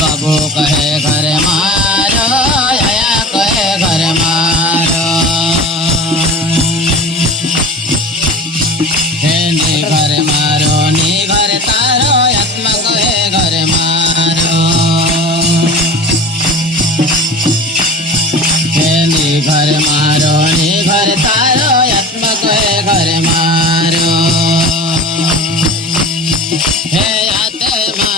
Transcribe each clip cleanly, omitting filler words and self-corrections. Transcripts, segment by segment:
बाबू कहे घर मारो आया कहे घर मारो हे नी घर मारो नी घर तारो आत्मा कहे घर मारो हे नी घर मारो नी घर तारो आत्मा कहे घर मारो हे आत्मा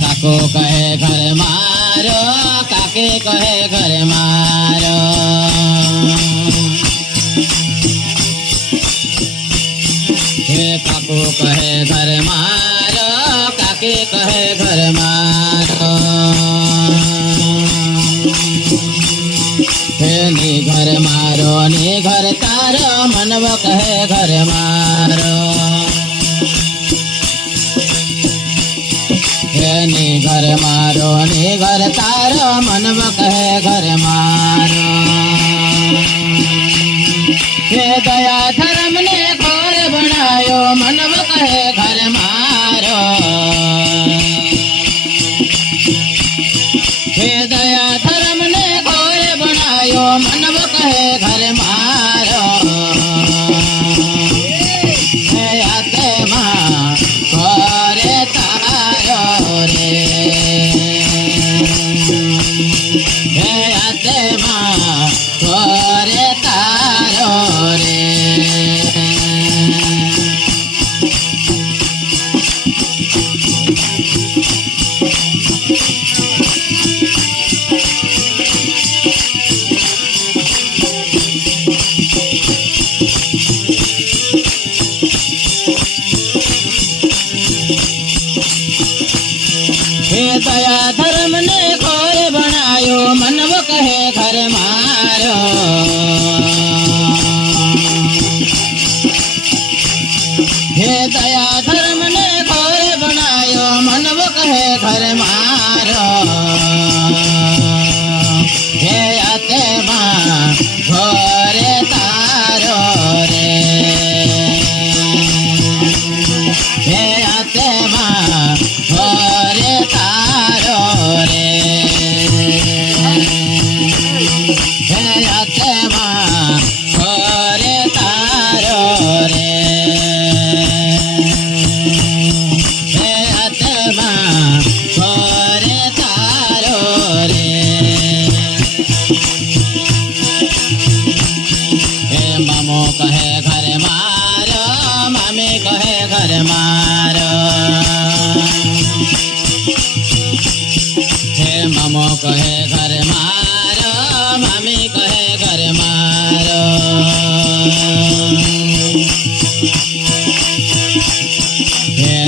काको कहे घर मारो काके कहे घर मारो हे काको कहे घर मारो काके कहे घर मारो हे नी घर मारो नी घर तारो मनव कहे घर मारो नी घर मारो नी घर तारो मनव कहे घर मारो हे दया धर्म ने घोर बनायो मनव कहे घर मारो हे दया धर्म ने घोर बनायो मनव कहे घर मारो हे आत्मा घोर तारो रे हे आत्मा घोर तारो रे हे दया धर्म ने घोर बनायो मनव कहे घर मारो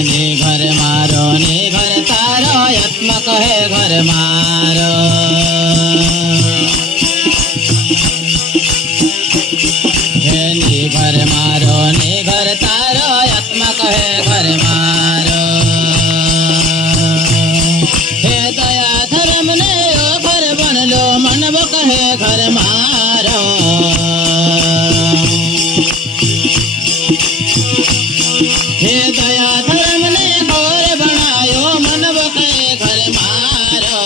ની ઘર મારો ની ઘર તારો આત્મા કહે ઘર મારો ની ઘર મારો ની ઘર તારો આત્મા કહે ઘર મારો હે દયા ધર્મ ને ઓ ઘર બનલો મનવ કહે ઘર મારો હે દયા ધર્મ ને ઘર બનાયો મનવ કહે ઘર મારો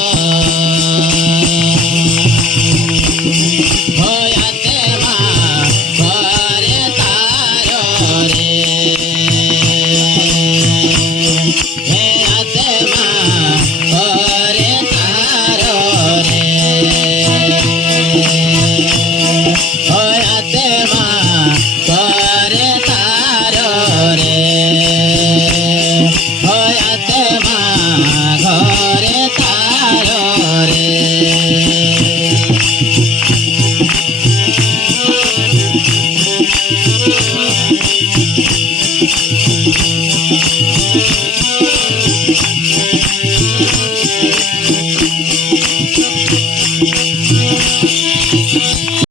હોયા તેમાં ઘરે તારો રે હે તેમાં ઘરે તારો રે હોયા તેમાં ઘરે તારો રે હોયા તેમાં ઘરે